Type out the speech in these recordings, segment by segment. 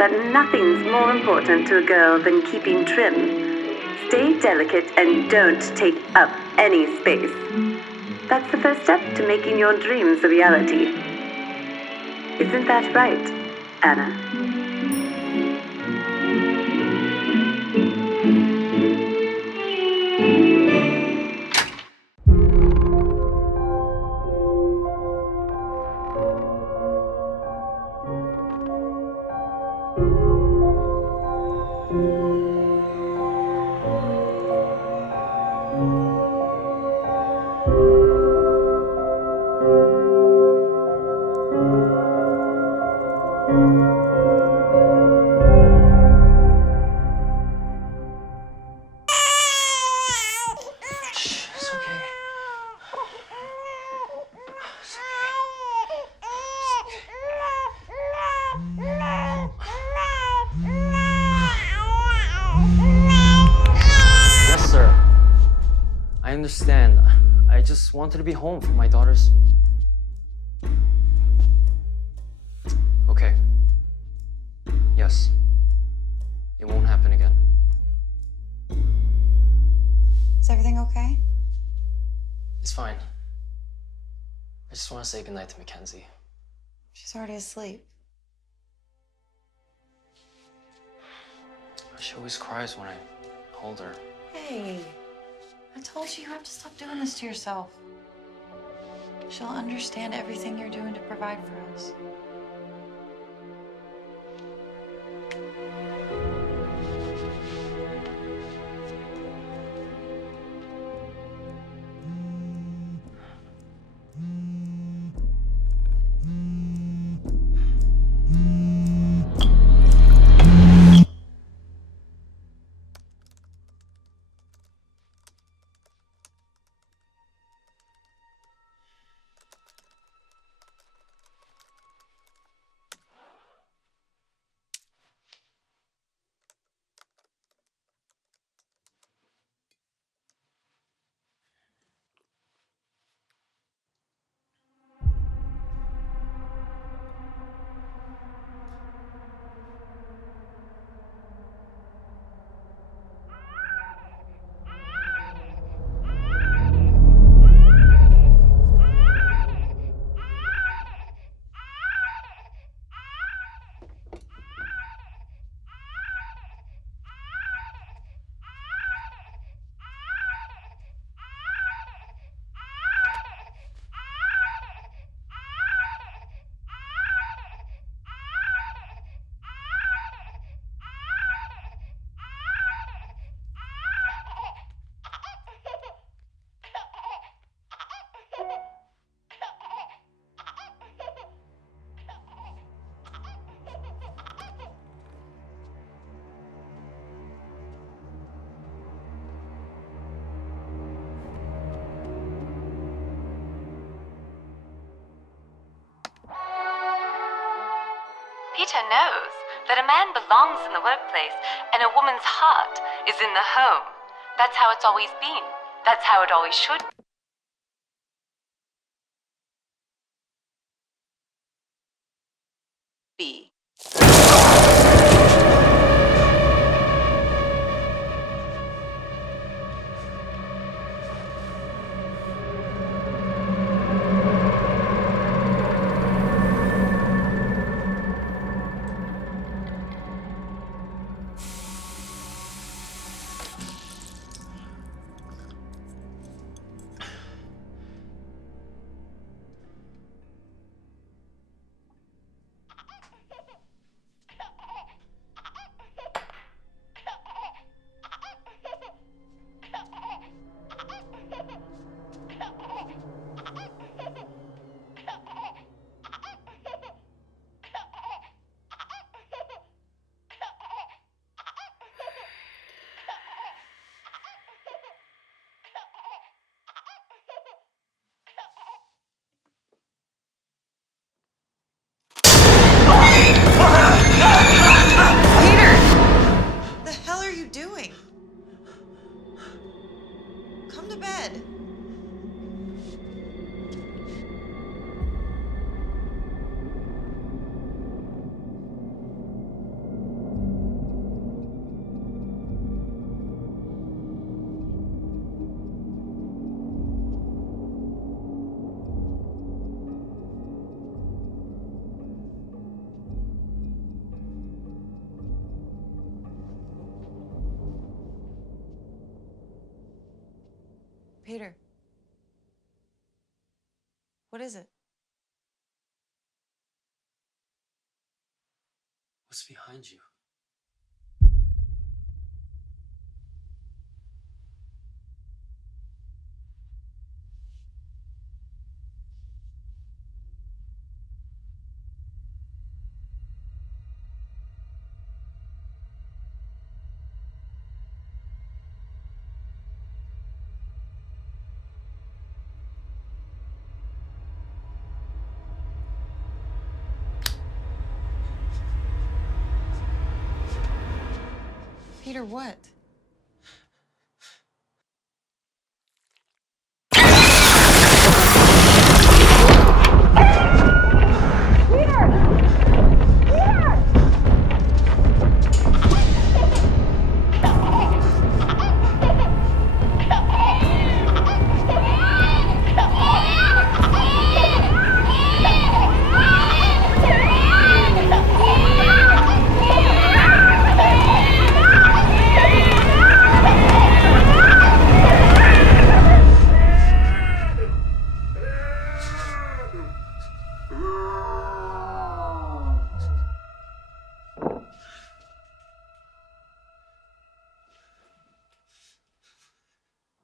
that nothing's more important to a girl than keeping trim. Stay delicate and don't take up any space. That's the first step to making your dreams a reality. Isn't that right, Anna? I understand. I just wanted to be home for my daughters. Okay. Yes. It won't happen again. Is everything okay? It's fine. I just want to say goodnight to Mackenzie. She's already asleep. She always cries when I hold her. Hey, I told you you have to stop doing this to yourself. She'll understand everything you're doing to provide for us. Peter knows that a man belongs in the workplace and a woman's heart is in the home. That's how it's always been. That's how it always should be. The hell are you doing? Come to bed. Peter. What is it? What's behind you? Peter, what?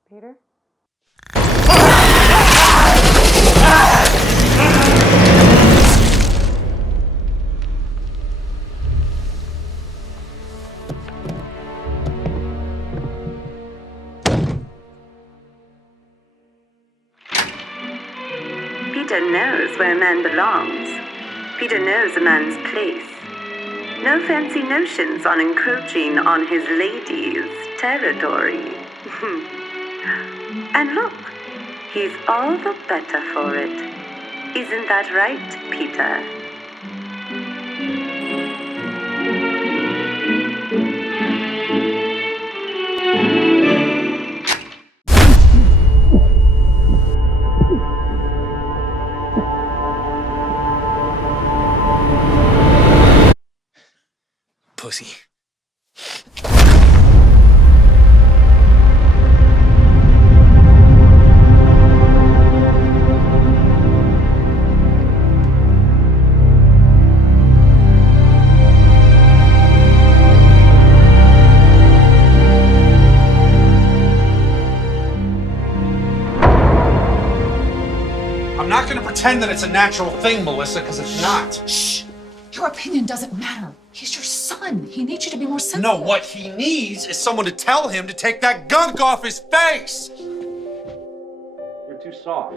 Peter? Peter knows where a man belongs. Peter knows a man's place. No fancy notions on encroaching on his lady's territory. And look, he's all the better for it. Isn't that right, Peter? Pussy. I'm not going to pretend that it's a natural thing, Melissa, because it's not. Shh! Your opinion doesn't matter. He's your son. He needs you to be more sensitive. No, what he needs is someone to tell him to take that gunk off his face! You're too soft.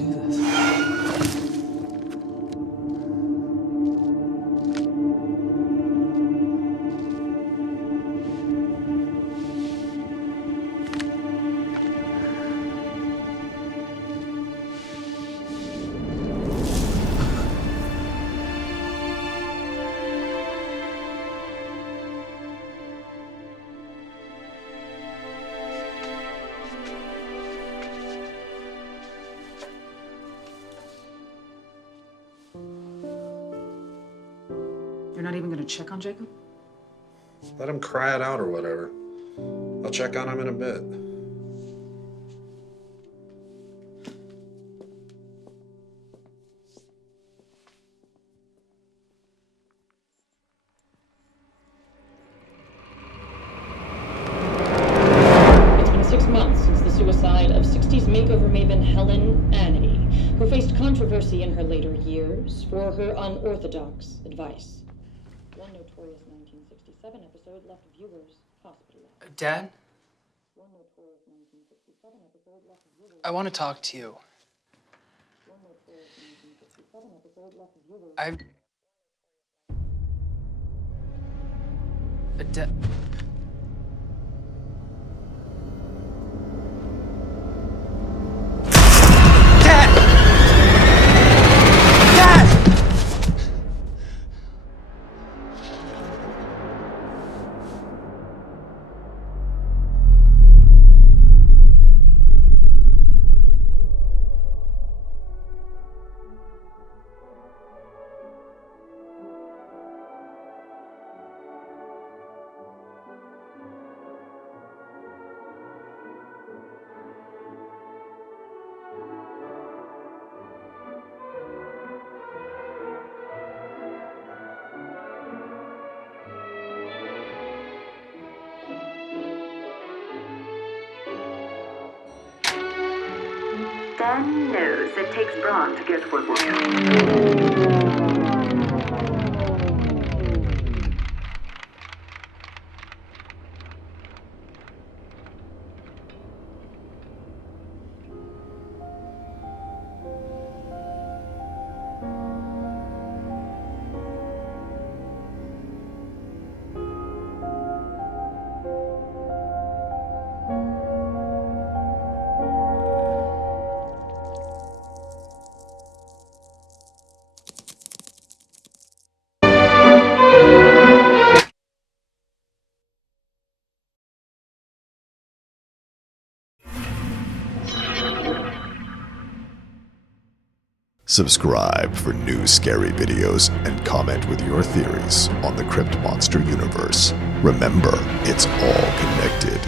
do this? You're not even gonna check on Jacob? Let him cry it out or whatever. I'll check on him in a bit. It's been 6 months since the suicide of 60s makeover maven Helen Annie, who faced controversy in her later years for her unorthodox advice. One notorious 1967 episode left viewers hospitalized. Dad, One notorious 1967 episode left viewers. I want to talk to you. One notorious 1967 episode left viewers. I've. Dad. Dan knows it takes brawn to get what will count. Subscribe for new scary videos and comment with your theories on the Crypt Monster universe. Remember, it's all connected.